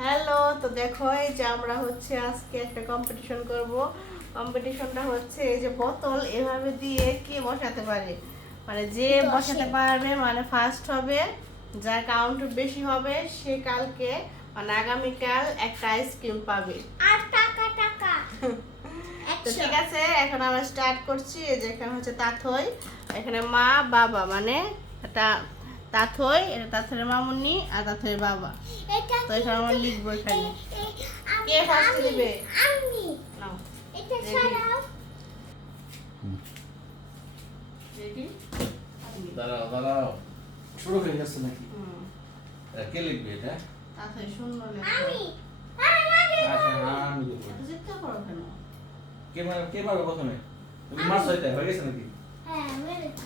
Hello, তো দেখো এই যে আমরা হচ্ছে আজকে একটা কম্পিটিশন করব। কম্পিটিশনটা হচ্ছে এই যে বোতল এভাবে দিয়ে কে বসাতে পারে, মানে যে বসাতে পারবে মানে ফার্স্ট হবে, যার কাউন্ট বেশি হবে সে কালকে মানে আগামীকাল একটা আইসক্রিম পাবে। আর টাকা টাকা তো ঠিক আছে, এখন আমরা স্টার্ট করছি। এই যে এখানে হচ্ছে তাথই, এখানে মা বাবা, মানে এটা তাথই, এটা তাথরের মামুনি আর তাথরের বাবা। তো এখানে আমরা লিখবো এখানে কে ফার্স্ট দিবে। আমি নাও এটা ছাড়াও রেডি। দাঁড়াও শুরু হয়ে গেছে নাকি? কে লিখবে এটা? তাথই শূন্য লেখো। আমি আগে আচ্ছা আমি লিখবো। এত চিৎকার করো কেন? কে পারবে প্রথমে? তুমি মাস হয়ে গেছে নাকি? হ্যাঁ মেরেছি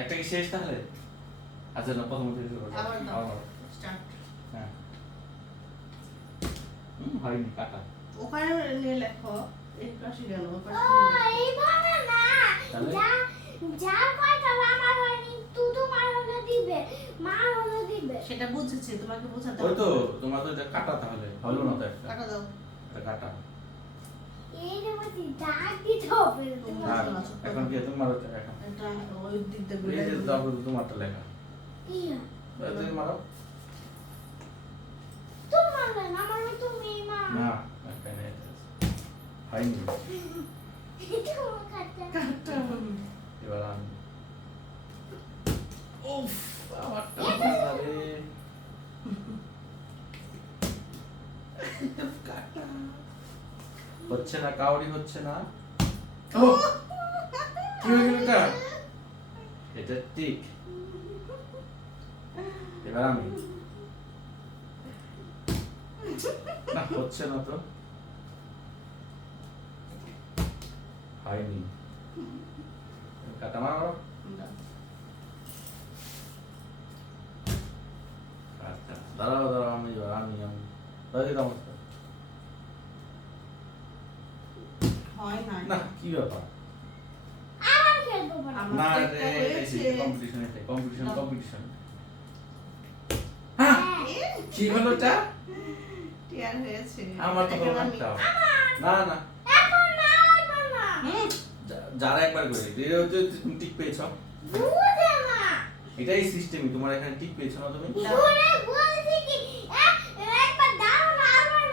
একটা কি শেষ তাহলে? আচ্ছা না, প্রথম থেকে শুরু করো। আবার দাও, আবার। স্টার্ট। হ্যাঁ হয়নি কাটা। ওখানে নিয়ে লেখো, এই পাশে গেল, ওই ও পাশে নিয়ে লেখো। এইভাবে না তাহলে? যা যা কয়টা আমার হয়নি তুই মার হলে দিবে মার হলে দিবে সেটা বুঝেছি, তোমাকে বোঝাতে ওই তো হবে। তোমার তো এটা কাটা তাহলে হলো না তো একটা। কাটা দাও। এটা কাটা। এই যে বলছি দাগ দিতে হবে আর এখন কি তোমার ওটা এখন? এটা ওই দিক দিয়ে এই ঘুরে যে তারপর তোমারটা লেখা। ইয়া তুমি মারো। তোমার না আমার তুমি মা না এখানে এটা আছে। হয়নি। তোমার কাছে কাটা। এবার আমি উফ আমারটা হয়ে যাবে। কাটা। হচ্ছে না, কাউরি হচ্ছে না। ও কি হয়ে গেল এটা? এটা ঠিক। এবার আমি না হচ্ছে না তো, হয়নি। কাটা মারো। আচ্ছা দাঁড়াও আমি দাঁড়িয়ে অবস্থা হয় না। না কি ব্যাপার? আবার খেলবো না আমার না তো একটা হয়েছে। কম্পিটিশন হ্যাঁ কি হলো এটা? টিয়ার হয়েছে। আমার তো এখন কোনো আমি- একটা না না এখন না এখন না হুম, যারা একবার করে তুমি টিক পেয়েছো, বুঝে না এটাই সিস্টেমই। তোমার এখানে টিক পেয়েছো না তুমি? ঘুরে বলছি কি একবার দাও না আবার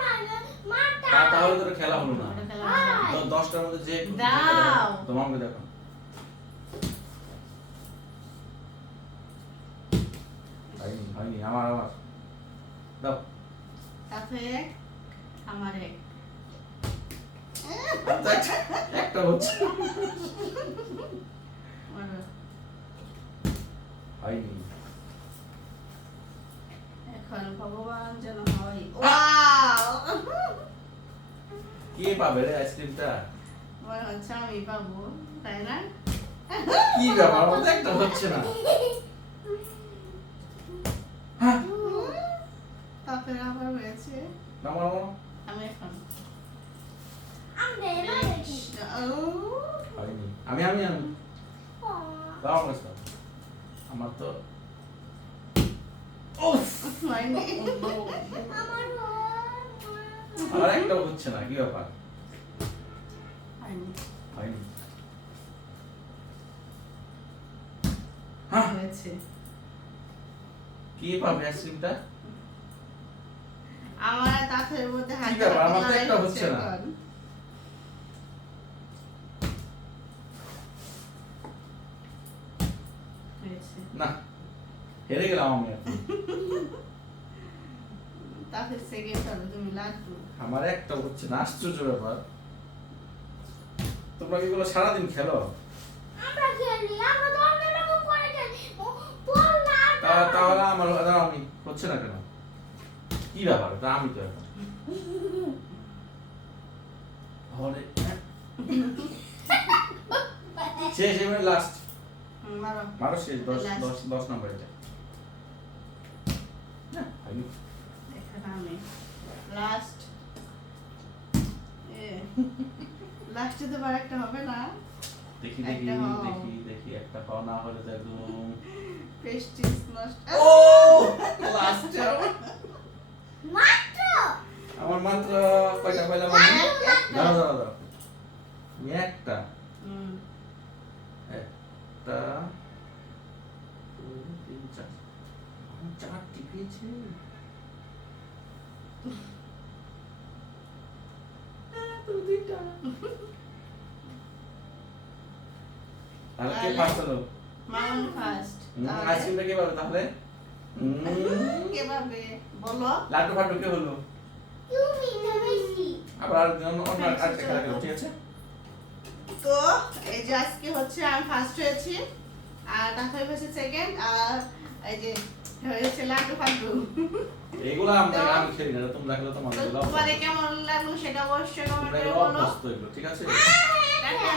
মারটা তাহলে তোর খেলা হলো না। ওটা খেলা হবে না। তো 10টার মধ্যে যে দাও। তোমাকে দেখো হয়নি আমার দাও। তাতে এক, আমার এক। একটা হচ্ছে মারো। হয়নি। এখন ভগবান যেন হয়। ওয়াও! কে পাবে রে আইসক্রিমটা? মনে হচ্ছে আমি পাবো, তাই না? কি ব্যাপার, আমার তো একটা হচ্ছে না। হ্যাঁ তারপরে আবার হয়েছে। নামাও আমি এখন আমরা এবার দেখি হয়নি। আমি দাও আমার কাছে। আমার তো উফ হয়নি। আমার আর একটা হচ্ছে না, কি ব্যাপার? হয়নি। হয়নি। হ্যাঁ হয়েছে। কি পাবে আইসক্রিমটা? আমার দাঁতের মধ্যে হাত কি ব্যাপার, আমার তো লড়াই একটা হচ্ছে না। এখন। হয়েছে। না হেরে গেলাম আমি এখন। তাতে সেকেন্ড হবে তুমি লাড্ডু। আমার একটা হচ্ছে না, আশ্চর্য ব্যাপার। তোমরা কি এগুলো সারাদিন খেলো? আমরা খেলি আমরা তো অন্য রকম করে খেলি বল না তাহলে আমার দাঁড়াও, আমি হচ্ছে না কেন? কি ব্যাপার? তা আমি তো এখন তাহলে শেষ, এবার লাস্ট মারো। মারো শেষ। 10 Last. 10 10 নাম্বার এটা। না হয়নি। এখানে আমি লাস্ট। লাস্টে তো আরেকটা হবে না। দেখি একটা হও। একটা পাও, না হলে তো একদম পেস্টিস নষ্ট। ও লাস্টে মাত্র তুমি দুইটা। তাহলে কে ফার্স্ট হলো? মামুন ফার্স্ট। আইসক্রিমটা কে পাবে তাহলে? কে পাবে বলো? লাড্ডু ফাড্ডু কে হলো? তুমি না বেশি আবার অন্য আরেকটা খেলা খেলো, ঠিক আছে? তো এই যে আজকে হচ্ছে আমি ফার্স্ট হয়েছি আর তাহলে হয়েছে সেকেন্ড আর এই যে হয়েছে লাড্ডু ফাড্ডু। এইগুলো আমি খেলি না, তোমরা খেলো তোমার তো গুলো। তোমাদের কেমন লাগলো সেটা অবশ্যই কমেন্ট তোমরা করে এগুলো বলো। অভ্যস্ত এগুলো, ঠিক আছে? টাটা।